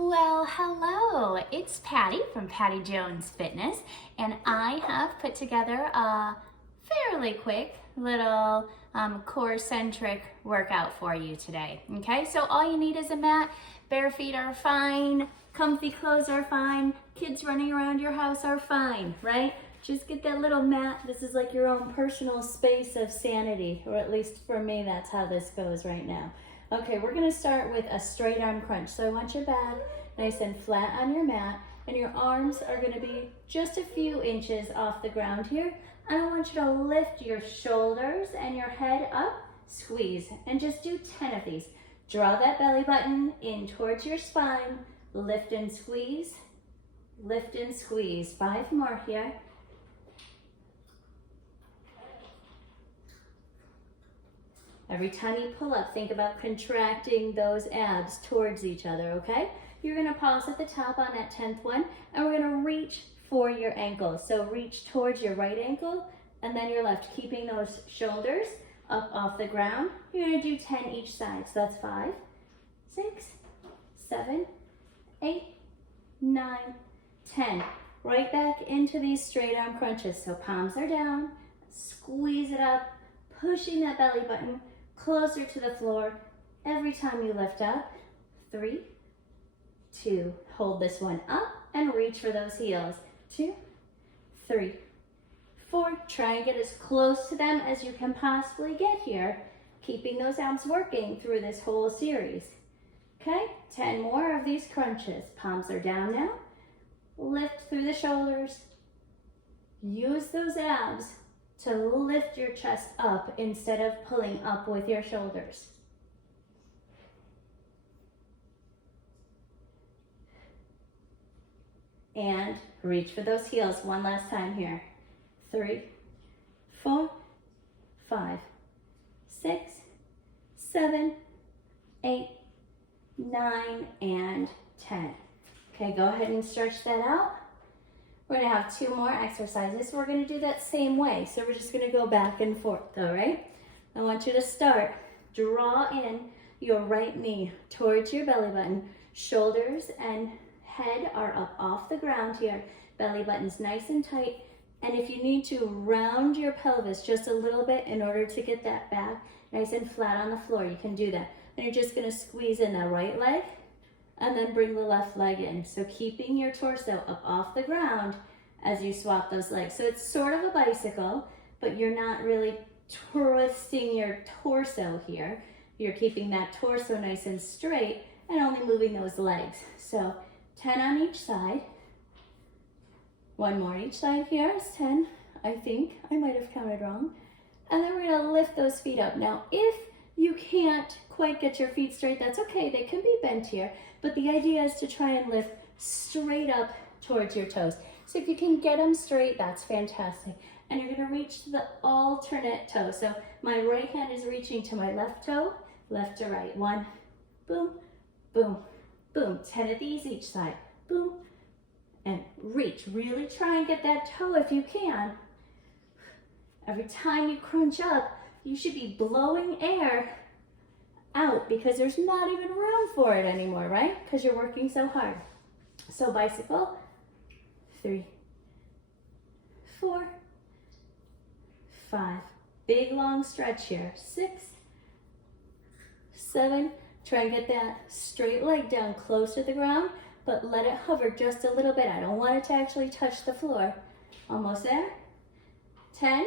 Well, hello, it's Patty from Patty Jones Fitness, and I have put together a fairly quick little core-centric workout for you today, okay? So all you need is a mat, bare feet are fine, comfy clothes are fine, kids running around your house are fine, right? Just get that little mat. This is like your own personal space of sanity, or at least for me, that's how this goes right now. Okay, we're gonna start with a straight arm crunch. So I want your back nice and flat on your mat, and your arms are gonna be just a few inches off the ground here. And I want you to lift your shoulders and your head up, squeeze, and just do 10 of these. Draw that belly button in towards your spine, lift and squeeze, lift and squeeze. 5 more here. Every time you pull up, think about contracting those abs towards each other, okay? You're gonna pause at the top on that 10th one, and we're gonna reach for your ankle. So reach towards your right ankle, and then your left, keeping those shoulders up off the ground. You're gonna do 10 each side. So that's 5, 6, 7, 8, 9, 10. Right back into these straight arm crunches. So palms are down, squeeze it up, pushing that belly button closer to the floor every time you lift up. 3, 2, hold this one up and reach for those heels. 2, 3, 4, try and get as close to them as you can possibly get here, keeping those abs working through this whole series. Okay, 10 more of these crunches. Palms are down now, lift through the shoulders, use those abs to lift your chest up instead of pulling up with your shoulders. And reach for those heels one last time here. 3, 4, 5, 6, 7, 8, 9, and 10. Okay, go ahead and stretch that out. We're gonna have 2 more exercises. We're gonna do that same way. So we're just gonna go back and forth, all right? I want you to start. Draw in your right knee towards your belly button. Shoulders and head are up off the ground here. Belly button's nice and tight. And if you need to, round your pelvis just a little bit in order to get that back nice and flat on the floor. You can do that. And you're just gonna squeeze in the right leg and then bring the left leg in. So keeping your torso up off the ground as you swap those legs. So it's sort of a bicycle, but you're not really twisting your torso here. You're keeping that torso nice and straight and only moving those legs. So 10 on each side. 1 more each side here is 10, I think. I might have counted wrong. And then we're gonna lift those feet up. Now, if you can't quite get your feet straight, that's okay. They can be bent here. But the idea is to try and lift straight up towards your toes. So if you can get them straight, that's fantastic. And you're gonna reach to the alternate toe. So my right hand is reaching to my left toe, left to right. 1, boom, boom, boom. 10 of these each side, boom, and reach. Really try and get that toe if you can. Every time you crunch up, you should be blowing air out because there's not even room for it anymore, right? Because you're working so hard. So bicycle, 3, 4, 5. Big long stretch here. 6, 7. Try and get that straight leg down close to the ground, but let it hover just a little bit. I don't want it to actually touch the floor. Almost there. 10.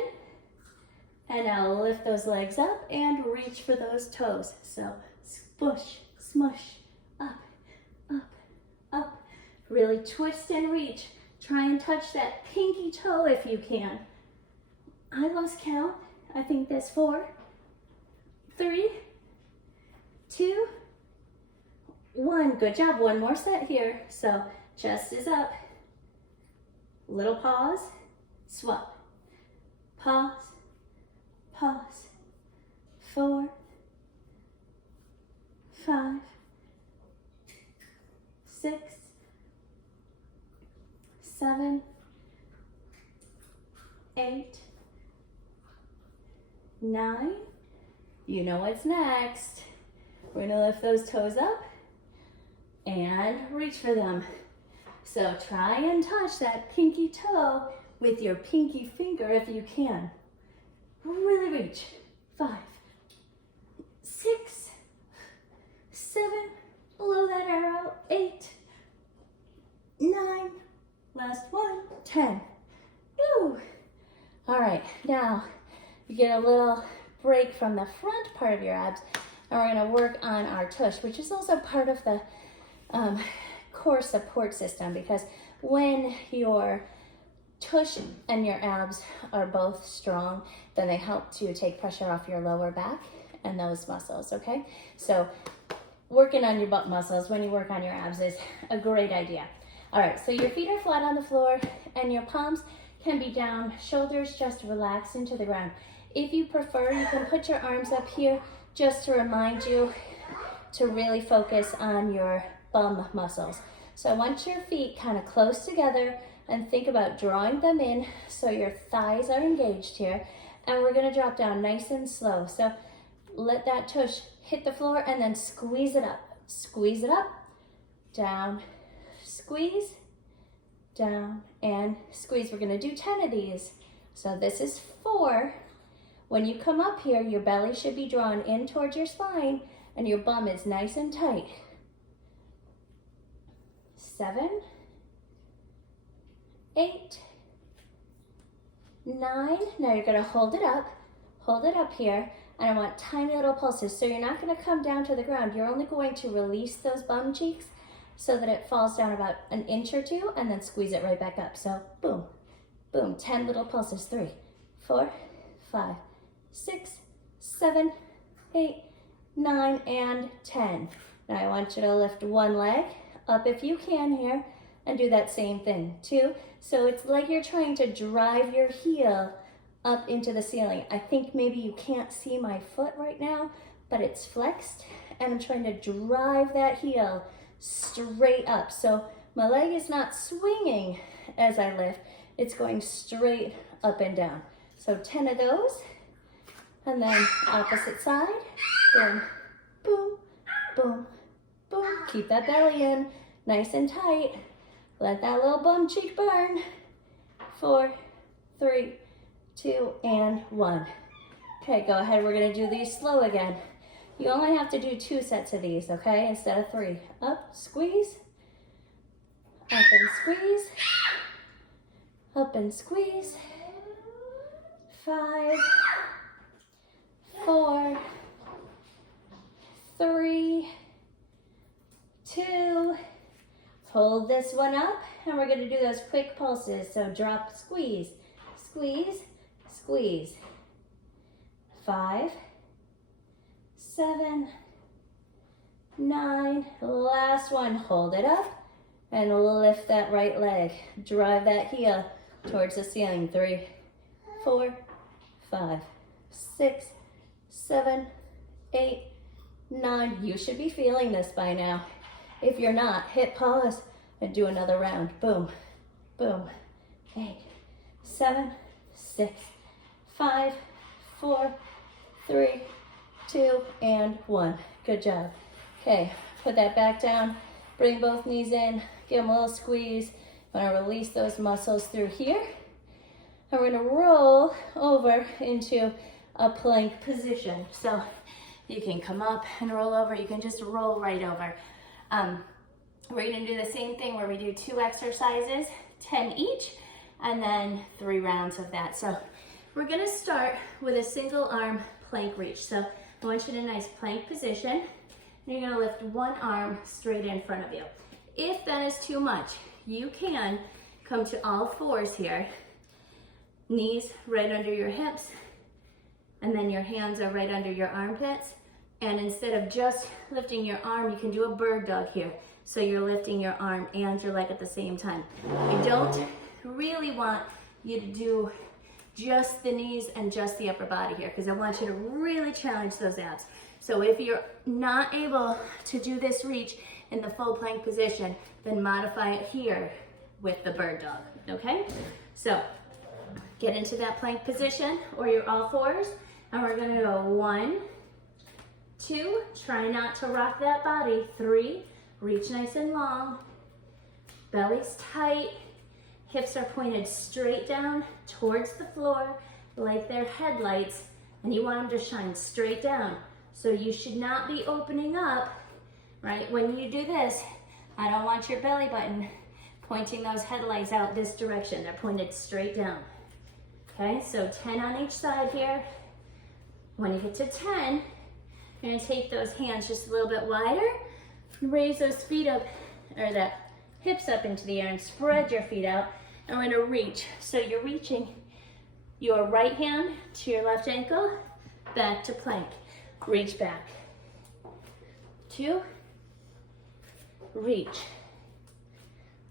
And now lift those legs up and reach for those toes. So spush, smush, up, up, up. Really twist and reach. Try and touch that pinky toe if you can. I lost count. I think that's 4, 3, 2, 1. Good job. 1 more set here. So chest is up. Little pause. Swap. Pause. Pause. 4, 5, 6, 7, 8, 9. You know what's next. We're gonna lift those toes up and reach for them. So try and touch that pinky toe with your pinky finger if you can. Really reach. 5, 6, 7, below that arrow, 8, 9, last one, 10. Woo. All right, now you get a little break from the front part of your abs, and we're gonna work on our tush, which is also part of the core support system, because when your tush and your abs are both strong, then they help to take pressure off your lower back and those muscles, okay? So working on your butt muscles when you work on your abs is a great idea. All right, so your feet are flat on the floor and your palms can be down, shoulders just relax into the ground. If you prefer, you can put your arms up here just to remind you to really focus on your bum muscles. So I want your feet kind of close together and think about drawing them in so your thighs are engaged here. And we're gonna drop down nice and slow. So let that tush hit the floor and then squeeze it up. Squeeze it up, down, squeeze, down, and squeeze. We're gonna do 10 of these. So this is 4. When you come up here, your belly should be drawn in towards your spine and your bum is nice and tight. 7, 8, 9. Now you're gonna hold it up here, and I want tiny little pulses. So you're not gonna come down to the ground. You're only going to release those bum cheeks so that it falls down about an inch or 2, and then squeeze it right back up. So boom, boom, 10 little pulses. 3, 4, 5, 6, 7, 8, 9, and 10. Now I want you to lift one leg up if you can here, and do that same thing. 2. So it's like you're trying to drive your heel up into the ceiling. I think maybe you can't see my foot right now, but it's flexed, and I'm trying to drive that heel straight up. So my leg is not swinging as I lift, it's going straight up and down. So 10 of those, and then opposite side, boom, boom, boom, boom. Keep that belly in, nice and tight. Let that little bum cheek burn. 4, 3, 2, and 1. Okay, go ahead, we're gonna do these slow again. You only have to do 2 sets of these, okay, instead of 3. Up, squeeze, up and squeeze, up and squeeze. 5, 4, 3, 2, hold this one up, and we're gonna do those quick pulses. So drop, squeeze, squeeze, squeeze. 5, 7, 9, last one, hold it up, and lift that right leg. Drive that heel towards the ceiling. 3, 4, 5, 6, 7, 8, 9. You should be feeling this by now. If you're not, hit pause and do another round. Boom, boom. 8, 7, 6, 5, 4, 3, 2, and 1. Good job. Okay, put that back down. Bring both knees in. Give them a little squeeze. I'm gonna release those muscles through here. And we're gonna roll over into a plank position. So you can come up and roll over. You can just roll right over. We're gonna do the same thing where we do 2 exercises, 10 each, and then 3 rounds of that. So we're gonna start with a single arm plank reach. So I want you in a nice plank position, and you're gonna lift one arm straight in front of you. If that is too much, you can come to all 4s here, knees right under your hips, and then your hands are right under your armpits. And instead of just lifting your arm, you can do a bird dog here. So you're lifting your arm and your leg at the same time. I don't really want you to do just the knees and just the upper body here, because I want you to really challenge those abs. So if you're not able to do this reach in the full plank position, then modify it here with the bird dog, okay? So get into that plank position, or your all 4s, and we're gonna go 1, 2, try not to rock that body. 3, Reach nice and long. Belly's tight. Hips are pointed straight down towards the floor like they're headlights, and you want them to shine straight down. So you should not be opening up, right? When you do this, I don't want your belly button pointing those headlights out this direction. They're pointed straight down. Okay, so 10 on each side here. When you get to 10, you're gonna take those hands just a little bit wider, raise those feet up, or the hips up into the air, and spread your feet out. And we're gonna reach. So you're reaching your right hand to your left ankle, back to plank. Reach back. 2, reach.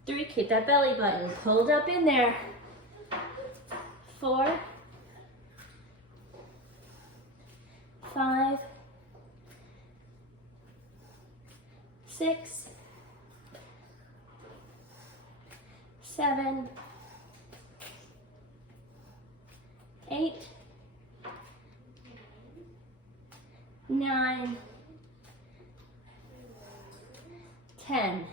3, keep that belly button pulled up in there. 4, 5, 6, 7, 8, 9, 10.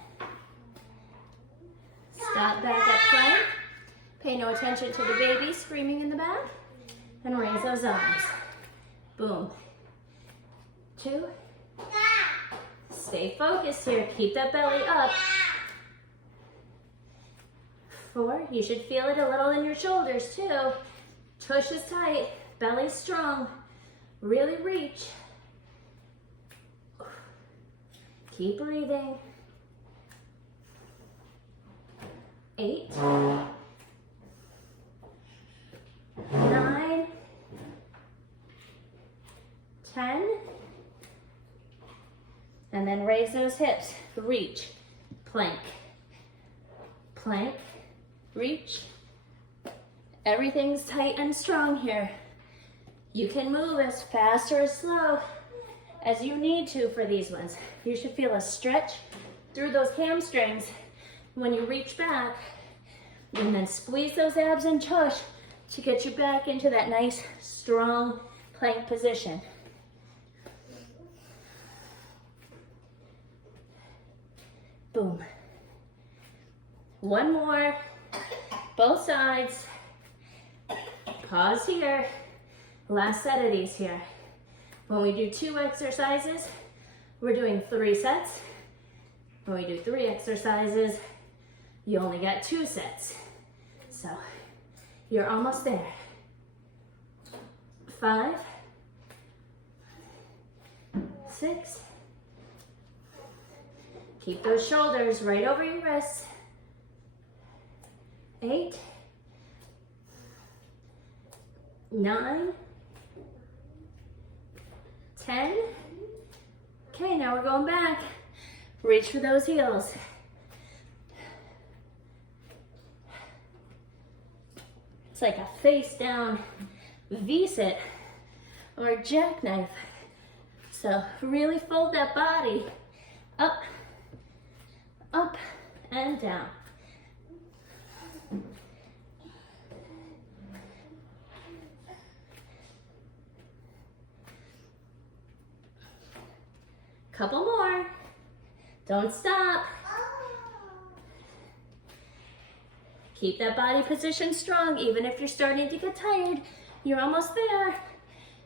Stop back at plank. Pay no attention to the baby screaming in the back. And raise those arms. Boom. 2. Stay focused here. Keep that belly up. 4. You should feel it a little in your shoulders too. Tush is tight. Belly strong. Really reach. Keep breathing. 8, 9, 10, and then raise those hips. Reach, plank, plank, reach. Everything's tight and strong here. You can move as fast or as slow as you need to for these ones. You should feel a stretch through those hamstrings when you reach back, and then squeeze those abs and tush to get you back into that nice, strong plank position. Boom. One more, both sides. Pause here. Last set of these here. When we do 2 exercises, we're doing 3 sets. When we do 3 exercises, you only got 2 sets. So you're almost there. 5, 6. Keep those shoulders right over your wrists. 8, 9, 10. Okay, now we're going back. Reach for those heels. It's like a face down V-sit or a jackknife. So really fold that body up, up, and down. Couple more. Don't stop. Keep that body position strong, even if you're starting to get tired. You're almost there.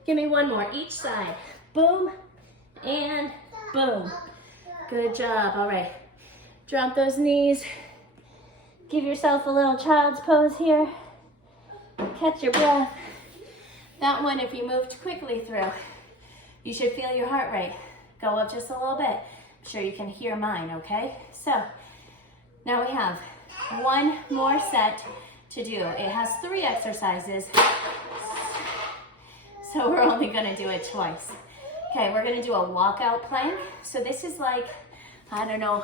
Give me one more, each side. Boom, and boom. Good job, all right. Drop those knees. Give yourself a little child's pose here. Catch your breath. That one, if you moved quickly through, you should feel your heart rate go up just a little bit. I'm sure you can hear mine, okay? So now we have one more set to do. It has 3 exercises, so we're only gonna do it twice. Okay, we're gonna do a walkout plank. So this is like, I don't know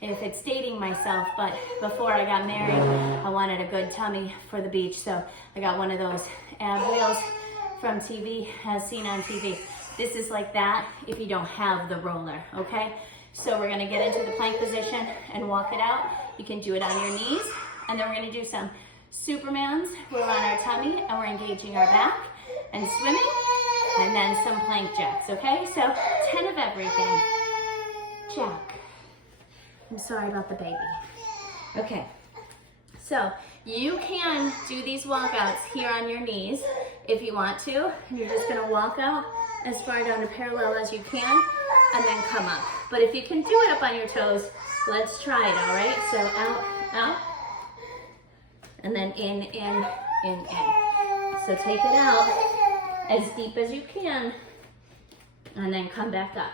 if it's dating myself, but before I got married, I wanted a good tummy for the beach, so I got one of those ab wheels from TV, as seen on TV. This is like that if you don't have the roller, okay? So we're gonna get into the plank position and walk it out. You can do it on your knees, and then we're gonna do some Supermans. We're on our tummy, and we're engaging our back and swimming, and then some plank jacks, okay? So 10 of everything. Jack, I'm sorry about the baby. Okay, so you can do these walkouts here on your knees if you want to. You're just gonna walk out as far down to parallel as you can and then come up. But if you can do it up on your toes, let's try it, all right? So out, out, and then in, in, in. So take it out as deep as you can and then come back up.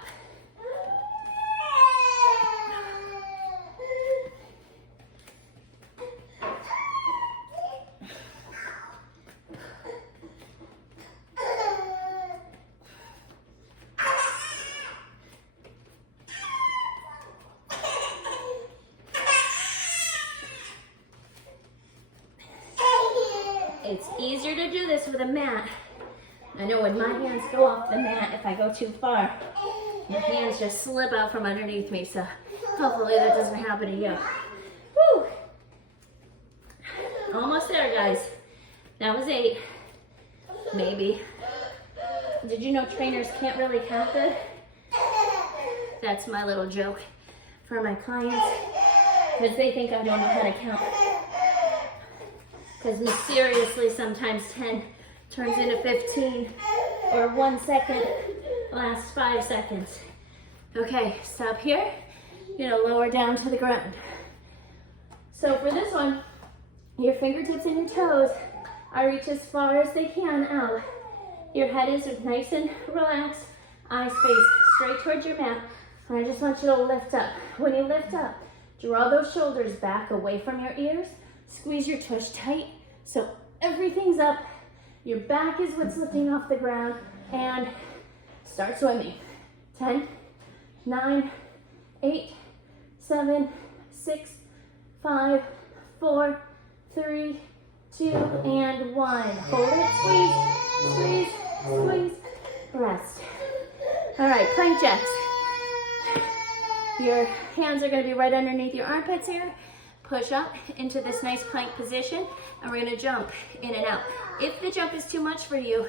It's easier to do this with a mat. I know when my hands go off the mat, if I go too far, my hands just slip out from underneath me, so hopefully that doesn't happen to you. Woo! Almost there, guys. That was 8, maybe. Did you know trainers can't really count good? That's my little joke for my clients, because they think I don't know how to count. Because mysteriously, sometimes 10 turns into 15, or 1 second lasts 5 seconds. Okay, stop here. You're gonna lower down to the ground. So for this one, your fingertips and your toes are reach as far as they can out. Your head is nice and relaxed, eyes face straight towards your mat. And I just want you to lift up. When you lift up, draw those shoulders back away from your ears. Squeeze your tush tight so everything's up. Your back is what's lifting off the ground, and start swimming. 10, 9, 8, 7, 6, 5, 4, 3, 2, and 1. Hold it, squeeze, squeeze, squeeze, rest. All right, plank jacks. Your hands are gonna be right underneath your armpits here. Push up into this nice plank position, and we're gonna jump in and out. If the jump is too much for you,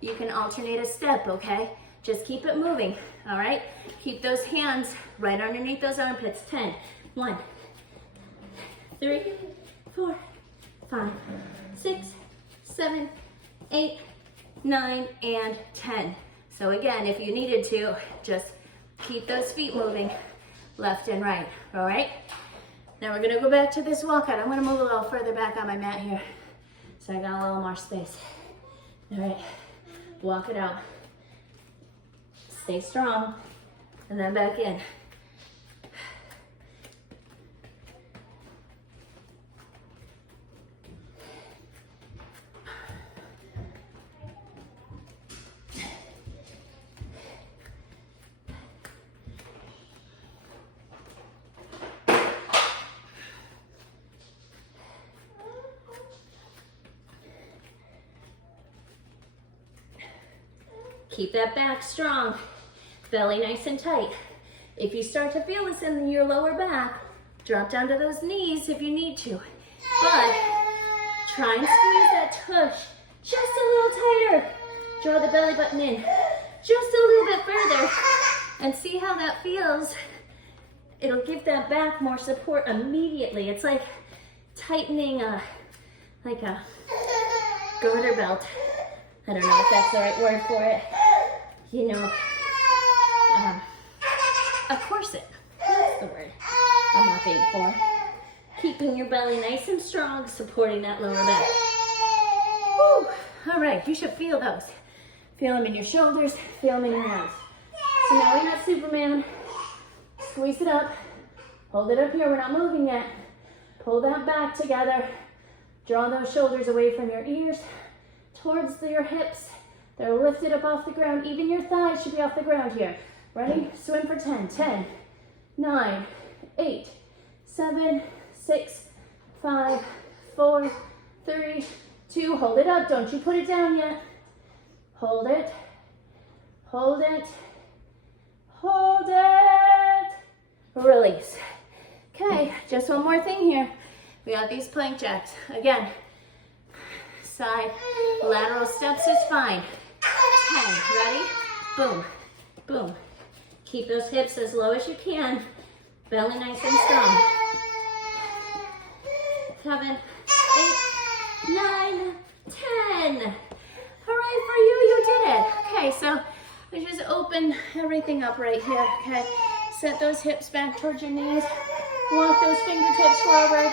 you can alternate a step, okay? Just keep it moving, all right? Keep those hands right underneath those armpits. 10, 1, 3, 4, 5, 6, 7, 8, 9, and 10. So again, if you needed to, just keep those feet moving left and right, all right? Now we're gonna go back to this walkout. I'm gonna move a little further back on my mat here so I got a little more space. All right, walk it out. Stay strong, and then back in. Keep that back strong, belly nice and tight. If you start to feel this in your lower back, drop down to those knees if you need to. But try and squeeze that tush just a little tighter. Draw the belly button in just a little bit further and see how that feels. It'll give that back more support immediately. It's like tightening a garter belt. I don't know if that's the right word for it. You know, a corset. That's the word I'm looking for. Keeping your belly nice and strong, supporting that lower back. Whew. All right, you should feel those. Feel them in your shoulders, feel them in your hands. So now we're not Superman. Squeeze it up. Hold it up here, we're not moving yet. Pull that back together. Draw those shoulders away from your ears, towards your hips. They're lifted up off the ground. Even your thighs should be off the ground here. Ready? Swim for 10. 10, 9, 8, 7, 6, 5, 4, 3, 2. Hold it up. Don't you put it down yet. Hold it. Hold it. Hold it. Release. Okay, just one more thing here. We got these plank jacks. Again, side, lateral steps is fine. 10, ready? Boom, boom. Keep those hips as low as you can. Belly nice and strong. 7, 8, 9, 10. Hooray for you, you did it. Okay, so we just open everything up right here, okay? Set those hips back towards your knees. Walk those fingertips forward.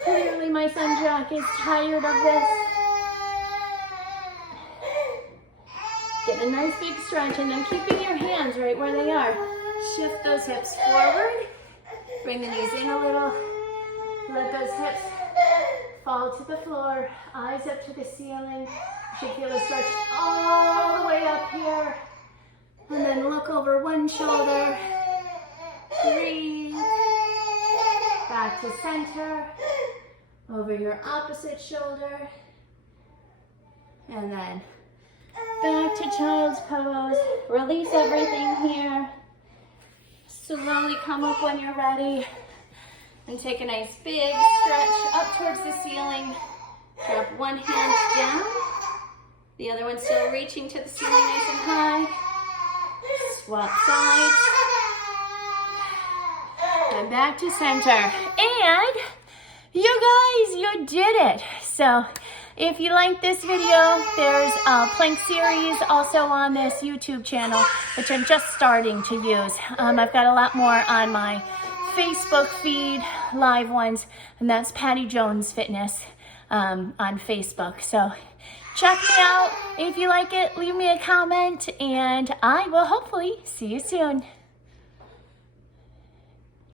Clearly my son Jack is tired of this. Get a nice big stretch and then keeping your hands right where they are. Shift those hips forward. Bring the knees in a little. Let those hips fall to the floor. Eyes up to the ceiling. You should feel a stretch all the way up here. And then look over one shoulder. Breathe. Back to center. Over your opposite shoulder. And then back to child's pose. Release everything here. Slowly come up when you're ready. And take a nice big stretch up towards the ceiling. Drop one hand down. The other one still reaching to the ceiling nice and high. Swap sides. And back to center. And you guys, you did it. So if you like this video, there's a plank series also on this YouTube channel, which I'm just starting to use. I've got a lot more on my Facebook feed, live ones, and that's Patty Jones Fitness on Facebook. So check me out. If you like it, leave me a comment, and I will hopefully see you soon.